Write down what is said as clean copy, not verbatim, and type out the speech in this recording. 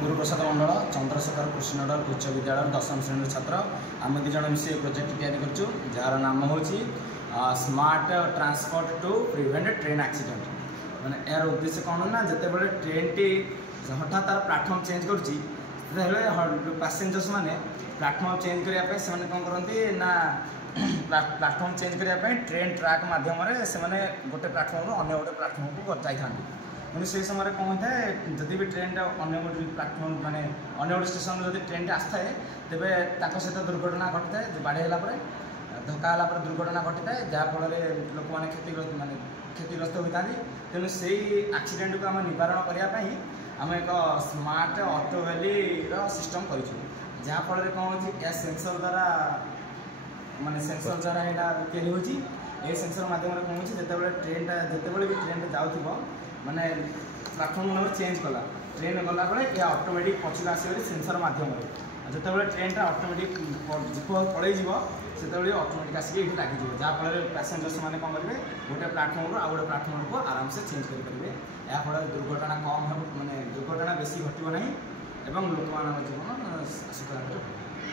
गुरुप्रसाद मंडल चंद्रशेखर कृष्णडल उच्च विद्यालय दशम श्रेणी छात्र आम दुज मिसी प्रोजेक्ट तैयारी करूँ जार नाम हूँ smart transport to prevent train accident. मैंने यार उद्देश्य कौन ना जिते बड़े ट्रेन टी हठात तार प्लाटफर्म चेंज करुँच पैसेंजर्स मैंने प्लाटफर्म चेंज करने कौन करती ना प्लाटफर्म चेंज करने ट्रेन ट्रैक मध्यम से गोटे प्लाटफर्म अन्य गोटे प्लाटफर्म को जाता मैंने से समय कौन होता है जदि भी ट्रेन अन्य गोटे प्लाटफर्म माने अन्य गोटे स्टेशन जब ट्रेन आसता है तेज सहित दुर्घटना घटी था बाढ़ है धक्का है दुर्घटना घटी था जहाँफल लोक मैंने क्षतिग्रस्त होता तेणु से एक्सीडेंट को आम निवारण करने आम एक स्मार्ट ऑटो वैली सिस्टम कर जहाँफल कौन हो सेंसर द्वारा माने सेंसर द्वारा यहाँ तैयारी होती सेंसर मध्यम कौन हो जिते ट्रेन जिते भी ट्रेन जाऊ माने प्लाटफर्म नंबर चेंज कला ट्रेन गला बेले ये ऑटोमेटिक पछक आसो सेंसर मध्यम जिते ट्रेन ऑटोमेटिक पड़े से ऑटोमेटिक आसिक ये लगे जहाँफल पैसेंजर्स मैंने कौन करेंगे गोटे प्लाटफर्म आउ गोटे प्लाटफर्म को आराम से चेंज करेंगे याफल दुर्घटना कम हो माने दुर्घटना बेसी घटना लोक जीवन सुखद।